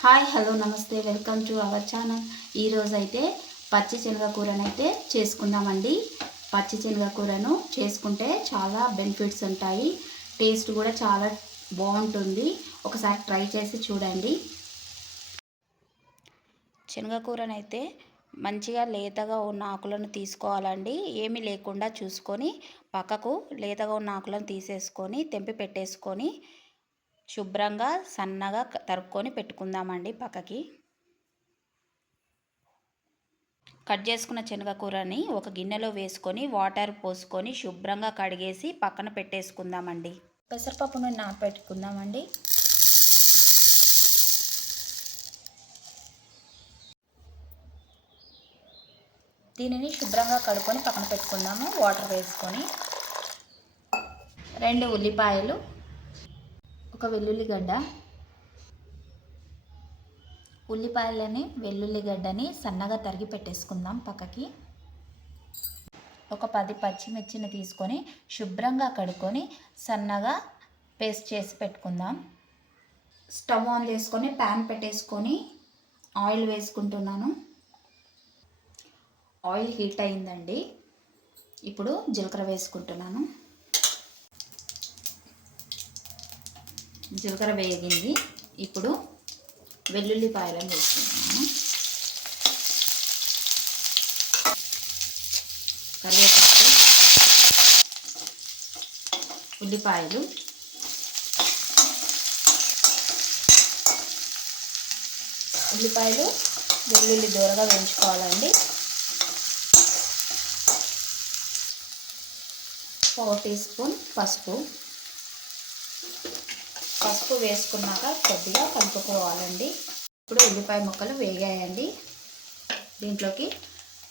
Hi hello నమస్తే welcome to our channel. ఈరోజైతే పచ్చి శనగ కూరనైతే చేసుకుందామండి. పచ్చి శనగ కూరను చేసుకుంటే చాలా బెనిఫిట్స్ ఉంటాయి, టేస్ట్ కూడా చాలా బాగుంటుంది. ఒకసారి ట్రై చేసి చూడండి. శనగ కూరనైతే మంచిగా లేతగా ఉన్న ఆకులను తీసుకోవాలండి. ఏమీ లేకుండా చూసుకొని పక్కకు లేతగా ఉన్న ఆకులను తీసేసుకొని తెంపి పెట్టేసుకొని శుభ్రంగా సన్నగా తరుక్కొని పెట్టుకుందామండి పక్కకి. కట్ చేసుకున్న శనగ కూరని ఒక గిన్నెలో వేసుకొని వాటర్ పోసుకొని శుభ్రంగా కడిగేసి పక్కన పెట్టేసుకుందామండి. పెసరపప్పును నానబెట్టుకుందామండి. దీనిని శుభ్రంగా కడుక్కొని పక్కన పెట్టుకుందాము. వాటర్ వేసుకొని 2 ఉల్లిపాయలు, ఒక వెల్లుల్లిగడ్డ, ఉల్లిపాయలని వెల్లుల్లిగడ్డని సన్నగా తరిగి పెట్టేసుకుందాం పక్కకి. ఒక 10 పచ్చిమిర్చిని తీసుకొని శుభ్రంగా కడుక్కొని సన్నగా పేస్ట్ చేసి పెట్టుకుందాం. స్టవ్ ఆన్ చేసుకొని ప్యాన్ పెట్టేసుకొని ఆయిల్ వేసుకుంటున్నాను. ఆయిల్ హీట్ అయిందండి. ఇప్పుడు జీలకర్ర వేసుకుంటున్నాను. జీలకర్ర వేగింది. ఇప్పుడు వెల్లుల్లిపాయలను వేసుకుంటున్నాను. కరివేపాకు, ఉల్లిపాయలు, వెల్లుల్లి దూరగా వేయించుకోవాలండి. 1 టీ స్పూన్ పసుపు వేసుకున్నాక కొద్దిగా కలుపుకోవాలండి. ఇప్పుడు ఉల్లిపాయ ముక్కలు వేగాయండి. దీంట్లోకి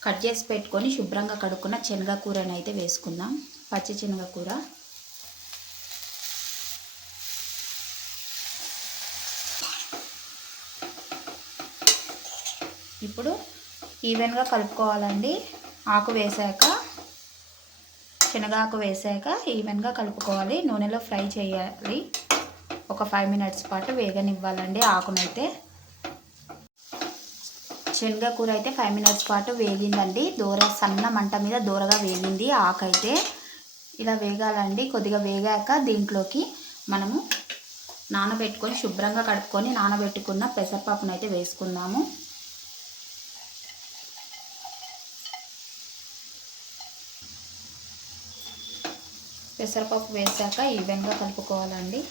కట్ చేసి పెట్టుకొని శుభ్రంగా కడుక్కున్న శనగ కూరని అయితే వేసుకుందాం. పచ్చి శనగ కూర ఇప్పుడు ఈవెన్గా కలుపుకోవాలండి. శనగాకు వేసాక ఈవెన్గా కలుపుకోవాలి. నూనెలో ఫ్రై చేయాలి. ఒక 5 మినిట్స్ పాటు వేగనివ్వాలండి ఆకునైతే. శనగ కూర అయితే 5 మినిట్స్ పాటు వేగిందండి. సన్న మంట మీద దూరగా వేగింది. ఆకైతే ఇలా వేగాలండి. కొద్దిగా వేగాక దీంట్లోకి మనము శుభ్రంగా కడుక్కొని నానబెట్టుకున్న పెసరపప్పునైతే వేసుకుందాము. పెసరపప్పు వేసాక ఈవెన్గా కలుపుకోవాలండి.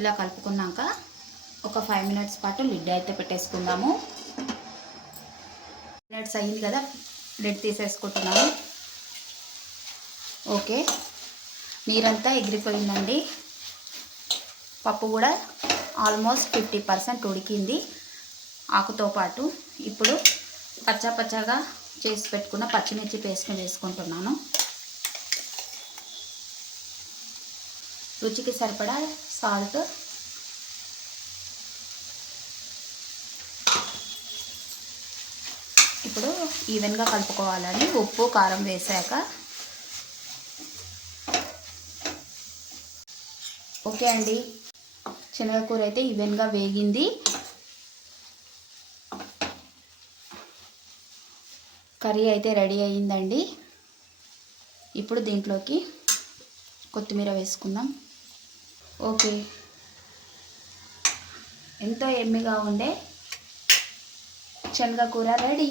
ఇలా కలుపుకున్నాక ఒక 5 మినిట్స్ పాటు లిడ్ అయితే పెట్టేసుకుందాము. మినిట్స్ అయ్యింది కదా, లిడ్ తీసేసుకుంటున్నాను. ఓకే, నీరంతా ఎగిరిపోయిందండి. పప్పు కూడా ఆల్మోస్ట్ 50% ఉడికింది ఆకుతో పాటు. ఇప్పుడు పచ్చగా చేసి పెట్టుకున్న పచ్చిమిర్చి పేస్ట్ని వేసుకుంటున్నాను. రుచికి సరిపడా సాల్ట్, ఇప్పుడు ఈవెన్గా కలుపుకోవాలని ఉప్పు కారం వేసాక. ఓకే అండి, శనగకూర అయితే ఈవెన్గా వేగింది. కర్రీ అయితే రెడీ అయ్యిందండి. ఇప్పుడు దీంట్లోకి కొత్తిమీర వేసుకుందాం. ఓకే, ఎంతో ఎమ్మిగా ఉండే శనగ కూర రెడీ.